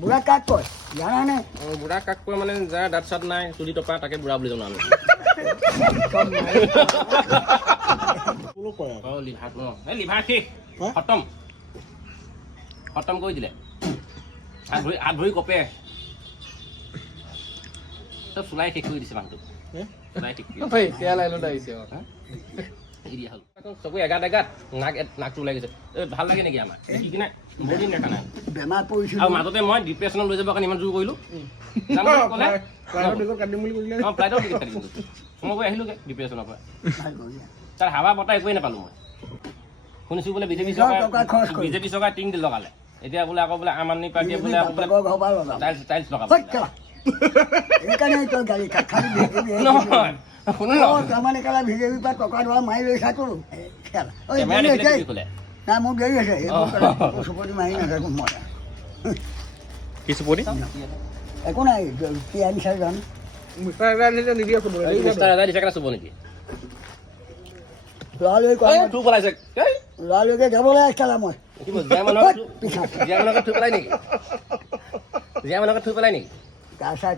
বুঢ়া কাক কয় জানানে? বুঢ়া কাক কয় মানে যাৰ দাঁত চাত নাই চুলি টপা তাকে বুঢ়া বুলি জানো আমি লিভাৰ এই লিভাৰ শেষ খতম খতম কৰি দিলে হাত ভৰি কপে চব চুলাই শেষ কৰি দিছে মানুহটো চুলাই শেষ চকু এগাত নাকটো ওলাই গৈছে ভাল লাগে নেকি আমাৰ কি নাই বহুত দিন দেখা নাই বেমাৰ পৰিছিল আৰু মাজতে মই ডিপ্ৰেশ্যনত লৈ যাব কাৰণে ইমান জোৰ কৰিলোঁ ফ্লাইটৰ টিকেট কাটি দিলোঁ মই গৈ আহিলোগৈ ডিপ্ৰেশ্যনৰ পৰা তাৰ হাৱা বতাহ একোৱেই নাপালোঁ মই শুনিছোঁ বোলে বিজেপি চৰকাৰে টিং দি লগালে এতিয়া বোলে আকৌ বোলে আম আদমি পাৰ্টীয়ে বোলে আকৌ বোলে টাইলছ লগাব নহয় শুনো তাৰমানে কেলা বিজেপিৰ পৰা টকা ধৰা মাৰি লৈ চাইছোঁ নাই মোক দেৰি আছে চুপতি মাৰি নাথাকোঁ মই কি চুপতি একো নাই কি আনিছা জানো চুব নেকি ল'ৰালৈকে যাবলৈ আহিছিলা মই জীয়া মানুহকে থৈ পেলাই নেকি গা চা